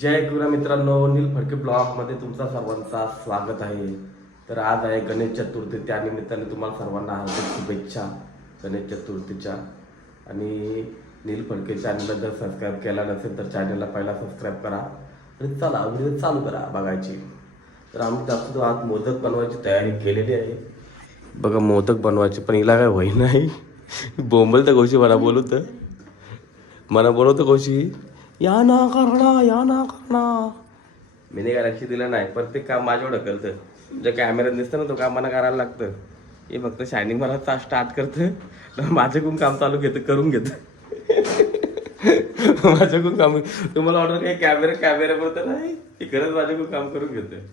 जय गुरा मित्रांनो नील फडके ब्लॉगमध्ये तुमचा सर्वांचा स्वागत आहे. तर आज आहे गणेश चतुर्थी त्यानिमित्ताने तुम्हाला सर्वांना हार्दिक शुभेच्छा गणेश चतुर्थीच्या. आणि नील फडके चॅनलला जर सबस्क्राईब केला नसेल तर चॅनलला पहिला सबस्क्राईब करा. आणि चला व्हिडिओ चालू करा बघायची. तर आम्ही जास्त आज मोदक बनवायची तयारी केलेली आहे. बघा मोदक बनवायचे पण हिला काय होई नाही. बोंबल तर कौशी मला बोलू तर मला बोलवतं कौशी? या ना करणा या ना करणा मी नाही लक्ष दिलं नाही. प्रत्येक काम माझ्यावर ढकलतं. जे कॅमेऱ्यात दिसतं ना तो काम मला करायला लागतं. हे फक्त शायनिंग मला स्टार्ट करतं. माझ्याकडून काम चालू घेतं करून घेतं. माझ्याकडून काम तुम्हाला ऑर्डर काही कॅमेरा कॅमेऱ्यावर नाही? ती खरंच माझ्याकडून काम करून घेतं.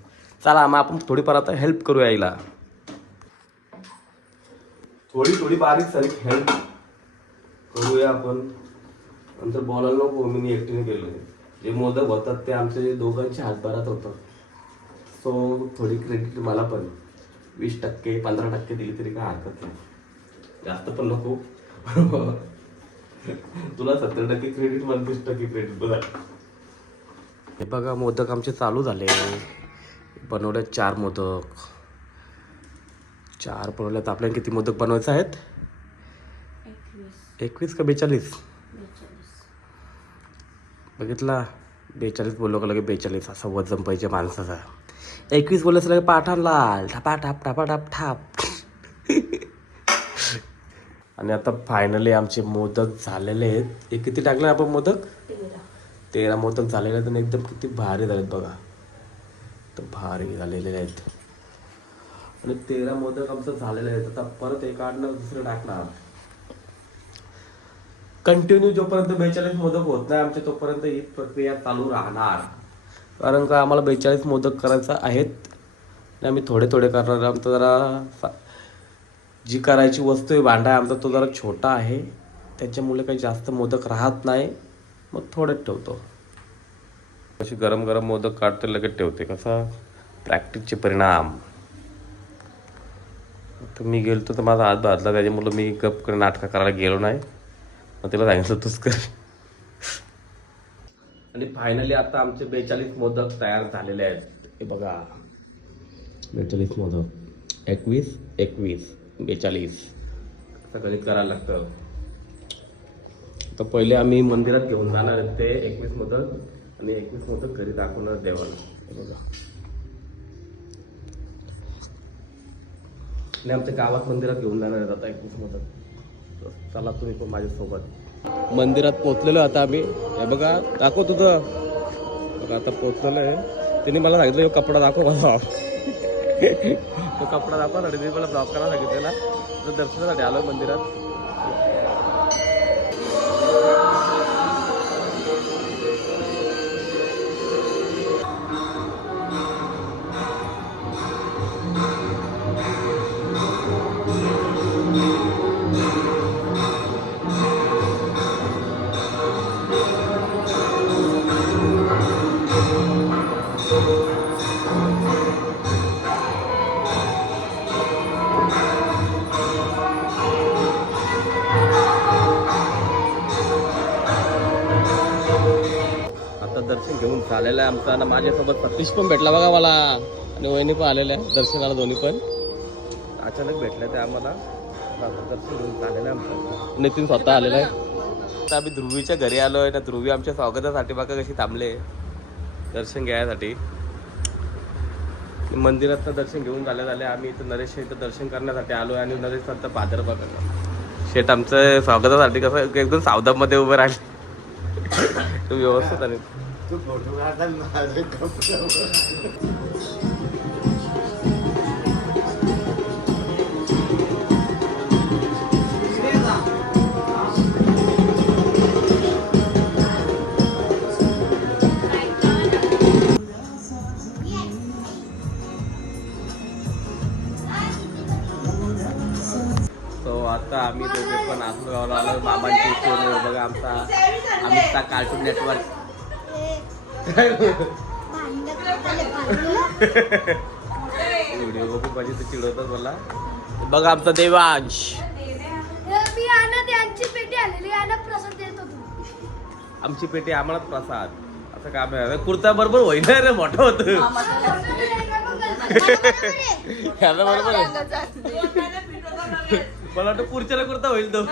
चला मग आपण थोडीफार आता हेल्प करू यायला थोडी थोडी बारीक सारीक हेल्प करूया आपण. नंतर बोलायला नको मी एकटीने केलं जे मोदक होतात ते आमचे दोघांचे हातभारात होतं सो थोडी क्रेडिट मला पण. वीस टक्के पंधरा टक्के दिली तरी काय हरकत नाही. जास्त पण नको. तुला सत्तर टक्के क्रेडिट मला तीस टक्के क्रेडिट बघा. हे बघा मोदक आमचे चालू झाले. बनवले चार मोदक. चार बनवल्यात आपल्याला किती मोदक बनवायचे आहेत? एकवीस का बेचाळीस? बघितला? बेचाळीस बोललो का लगे बेचाळीस? असा वजन पाहिजे माणसाचा. एकवीस बोलायचं लगे पाठा लाल. ठपा ठाप ठपा ठाप ठाप. आणि आता फायनली आमचे मोदक झालेले आहेत. हे किती टाकले आपण मोदक? तेरा मोदक झालेले आहेत आणि एकदम किती भारी झालेत बघा. तर भारी झालेले आहेत. आणि तेरा मोदक आमचं झालेले आहेत. आता परत एक काढणार दुसरं टाकणार. कंटिन्यू जोपर्यंत बेचाळीस मोदक होत नाही आमच्या तोपर्यंत ही प्रक्रिया चालू राहणार. कारण का आम्हाला बेचाळीस मोदक करायचं आहेत. आणि आम्ही थोडे थोडे करणार आमचं जरा सा- जी करायची वस्तू आहे भांडा आहे आमचा तो जरा छोटा आहे. त्याच्यामुळे काही जास्त मोदक राहत नाही. मग थोडेच ठेवतो. अशी गरम गरम मोदक काढते लगेच ठेवते. कसा? प्रॅक्टिसचे परिणाम. तर मी गेलो तर माझा हात भाजला. त्याच्यामुळं मी गप नाटकं करायला गेलो नाही. मग तिला सांगितलं तूच कर. आणि फायनली आता आमचे बेचाळीस मोदक तयार झालेले आहेत. हे बघा. बेचाळीस मोदक. एकवीस एकवीस बेचाळीस. असं गणित करायला लागतं. तर पहिले आम्ही मंदिरात घेऊन जाणार आहेत ते एकवीस मोदक आणि एकवीस मोदक घरी दाखवणार देवाला. हे बघा. आणि आमच्या गावात मंदिरात घेऊन जाणार आहेत आता एकवीस मोदक. चला तुम्ही पण माझ्यासोबत. मंदिरात पोचलेलो आता आम्ही. हे बघा दाखव तुझं. बघा आता पोचलेलो आहे. तिने मला सांगितलं "ह्यो कपडा दाखव मला. तो कपडा दाखवा मी मला ब्लॉक करायला सांगितलेला. तर दर्शनासाठी आलो मंदिरात. दर्शन घेऊन चालेलं आहे आमचं. आणि माझ्यासोबत सतीश पण भेटला बघा मला. आणि वहिनी पण आलेल्या आहे दर्शनाला दोन्ही पण. अचानक भेटल्या ते आम्हाला. दर्शन घेऊन झालेलं आहे आमचं. नितीन स्वतः आलेला आहे. आता आम्ही ध्रुवीच्या घरी आलो आहे. ना ध्रुवी आमच्या स्वागतासाठी बघा कशी थांबले. दर्शन घ्यायसाठी. मंदिरातनं दर्शन घेऊन झाले झाले आम्ही इथं नरेश इथं दर्शन करण्यासाठी आलो आहे. आणि नरेश आता पादर बघा. शेट आमचं स्वागतासाठी कसं एकदम सावधामध्ये उभं राहिले. तू व्यवस्थित आणि सो आता आम्ही दोघे पण आसगावला आलो मामांची स्टोरी बघा आमचा आमचा कार्टून नेटवर्क व्हिडिओ बघून पाहिजे तर चिडवतात मला. बघा आमचा देवांश. मी आणा त्यांची पेटी आलेली आणा प्रसाद देत होतो आमची पेटी आम्हाला प्रसाद. असं काम आहे. कुर्ता बरोबर होईल. रे मोठा होत. ह्याला बरोबर आहे. मला वाटतं पुढच्याला कुर्ता होईल तो.